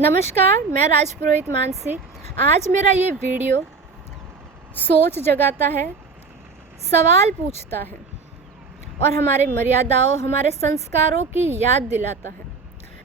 नमस्कार, मैं राजपुरोहित मानसी। आज मेरा ये वीडियो सोच जगाता है, सवाल पूछता है और हमारे मर्यादाओं, हमारे संस्कारों की याद दिलाता है।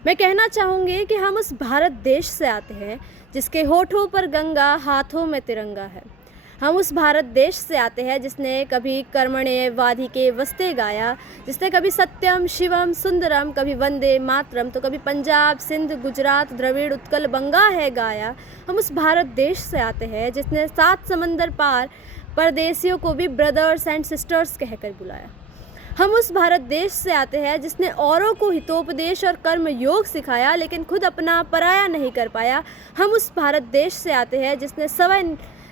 मैं कहना चाहूँगी कि हम उस भारत देश से आते हैं जिसके होठों पर गंगा, हाथों में तिरंगा है। हम उस भारत देश से आते हैं जिसने कभी कर्मण्ये वाधिके वस्ते गाया, जिसने कभी सत्यम शिवम सुंदरम, कभी वंदे मातरम, तो कभी पंजाब सिंध गुजरात द्रविड़ उत्कल बंगा है गाया। हम उस भारत देश से आते हैं जिसने 7 समंदर पार परदेसियों को भी ब्रदर्स एंड सिस्टर्स कहकर बुलाया। हम उस भारत देश से आते हैं जिसने औरों को हितोपदेश और कर्म योग सिखाया, लेकिन खुद अपना पराया नहीं कर पाया। हम उस भारत देश से आते हैं जिसने सवै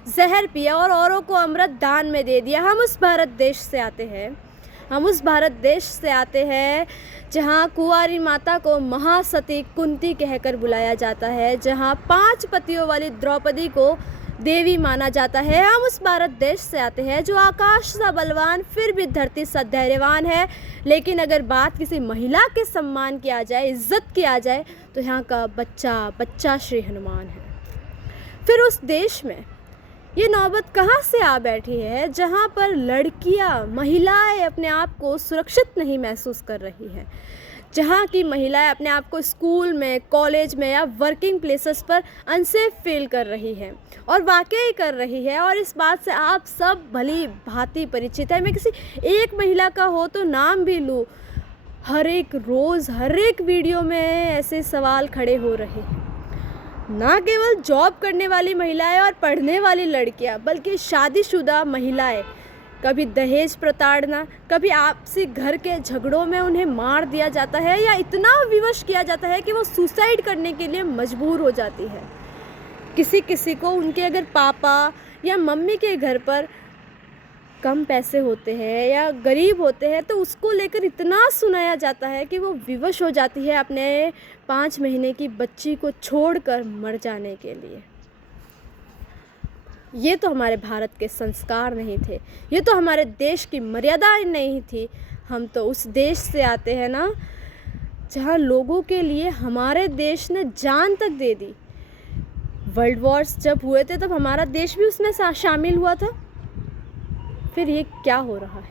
जहर पिया और औरों को अमृत दान में दे दिया। हम उस भारत देश से आते हैं, हम उस भारत देश से आते हैं जहाँ कुंवारी माता को महासती कुंती कहकर बुलाया जाता है, जहाँ 5 पतियों वाली द्रौपदी को देवी माना जाता है। हम उस भारत देश से आते हैं जो आकाश सा बलवान फिर भी धरती सा धैर्यवान है, लेकिन अगर बात किसी महिला के सम्मान की आ जाए, इज्जत की आ जाए, तो यहाँ का बच्चा बच्चा श्री हनुमान है। फिर उस देश में ये नौबत कहाँ से आ बैठी है जहाँ पर लड़कियाँ, महिलाएं अपने आप को सुरक्षित नहीं महसूस कर रही हैं, जहाँ की महिलाएं अपने आप को स्कूल में, कॉलेज में या वर्किंग प्लेसेस पर अनसेफ फील कर रही हैं, और वाकई कर रही है। और इस बात से आप सब भली भांति परिचित है। मैं किसी एक महिला का हो तो नाम भी लूँ, हर एक रोज़ हर एक वीडियो में ऐसे सवाल खड़े हो रहे हैं। ना केवल जॉब करने वाली महिलाएं और पढ़ने वाली लड़कियां, बल्कि शादीशुदा महिलाएं, कभी दहेज प्रताड़ना, कभी आपसी घर के झगड़ों में उन्हें मार दिया जाता है या इतना विवश किया जाता है कि वो सुसाइड करने के लिए मजबूर हो जाती है। किसी किसी को उनके अगर पापा या मम्मी के घर पर कम पैसे होते हैं या गरीब होते हैं तो उसको लेकर इतना सुनाया जाता है कि वो विवश हो जाती है अपने 5 महीने की बच्ची को छोड़कर मर जाने के लिए। ये तो हमारे भारत के संस्कार नहीं थे, ये तो हमारे देश की मर्यादा नहीं थी। हम तो उस देश से आते हैं ना जहाँ लोगों के लिए हमारे देश ने जान तक दे दी। वर्ल्ड वॉर्स जब हुए थे तब हमारा देश भी उसमें शामिल हुआ था। फिर ये क्या हो रहा है?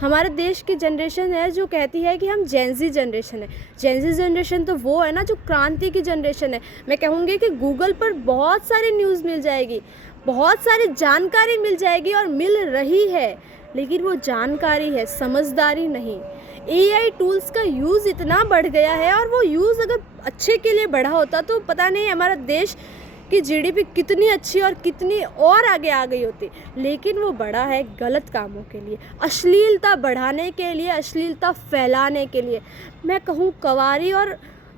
हमारे देश की जनरेशन है जो कहती है कि हम जेनजी जनरेशन है। जेनजी जनरेशन तो वो है ना जो क्रांति की जनरेशन है। मैं कहूँगी कि गूगल पर बहुत सारी न्यूज़ मिल जाएगी, बहुत सारी जानकारी मिल जाएगी और मिल रही है, लेकिन वो जानकारी है, समझदारी नहीं। AI टूल्स का यूज़ इतना बढ़ गया है, और वो यूज़ अगर अच्छे के लिए बढ़ा होता तो पता नहीं हमारा देश कि GDP कितनी अच्छी और कितनी और आगे आ गई होती। लेकिन वो बढ़ा है गलत कामों के लिए, अश्लीलता बढ़ाने के लिए, अश्लीलता फैलाने के लिए। मैं कहूँ कवारी और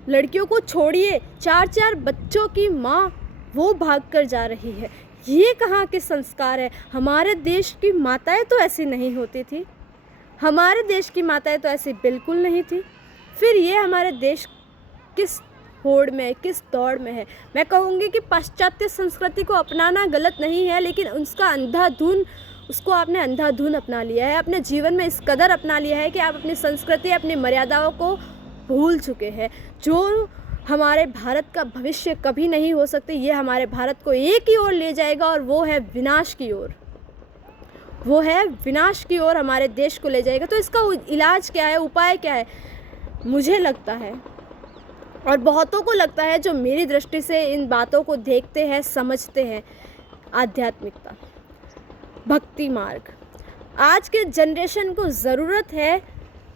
लड़कियों को छोड़िए, 4-4 बच्चों की माँ वो भाग कर जा रही है। ये कहाँ के संस्कार है? हमारे देश की माताएं तो ऐसी नहीं होती थी, हमारे देश की माताएं तो ऐसी बिल्कुल नहीं थी। फिर ये हमारे देश किस होड़ में, किस दौड़ में है? मैं कहूँगी कि पाश्चात्य संस्कृति को अपनाना गलत नहीं है, लेकिन उसको आपने अंधाधुन अपना लिया है, अपने जीवन में इस कदर अपना लिया है कि आप अपनी संस्कृति, अपनी मर्यादाओं को भूल चुके हैं, जो हमारे भारत का भविष्य कभी नहीं हो सकती। ये हमारे भारत को एक ही ओर ले जाएगा, और वो है विनाश की ओर। वो है विनाश की ओर हमारे देश को ले जाएगा। तो इसका इलाज क्या है, उपाय क्या है? मुझे लगता है, और बहुतों को लगता है जो मेरी दृष्टि से इन बातों को देखते हैं, समझते हैं, आध्यात्मिकता, भक्ति मार्ग। आज के जनरेशन को ज़रूरत है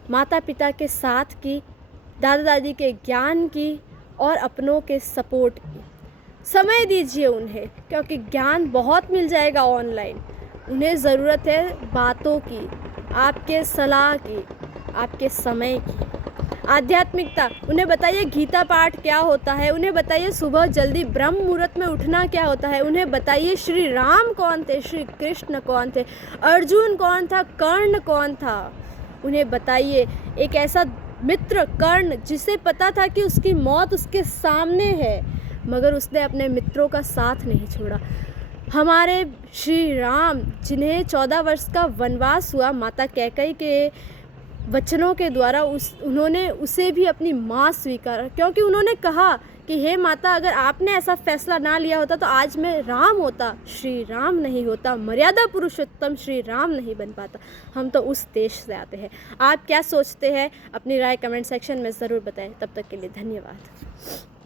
माता पिता के साथ की, दादा दादी के ज्ञान की और अपनों के सपोर्ट की। समय दीजिए उन्हें, क्योंकि ज्ञान बहुत मिल जाएगा ऑनलाइन। उन्हें ज़रूरत है बातों की, आपके सलाह की, आपके समय की। आध्यात्मिकता, उन्हें बताइए गीता पाठ क्या होता है, उन्हें बताइए सुबह जल्दी ब्रह्म मुहूर्त में उठना क्या होता है, उन्हें बताइए श्री राम कौन थे, श्री कृष्ण कौन थे, अर्जुन कौन था, कर्ण कौन था। उन्हें बताइए एक ऐसा मित्र कर्ण जिसे पता था कि उसकी मौत उसके सामने है, मगर उसने अपने मित्रों का साथ नहीं छोड़ा। हमारे श्री राम जिन्हें 14 वर्ष का वनवास हुआ माता कैकेयी के वचनों के द्वारा उन्होंने उसे भी अपनी माँ स्वीकार, क्योंकि उन्होंने कहा कि हे माता, अगर आपने ऐसा फैसला ना लिया होता तो आज मैं राम होता, श्री राम नहीं होता, मर्यादा पुरुषोत्तम श्री राम नहीं बन पाता। हम तो उस देश से आते हैं। आप क्या सोचते हैं? अपनी राय कमेंट सेक्शन में ज़रूर बताएं। तब तक के लिए धन्यवाद।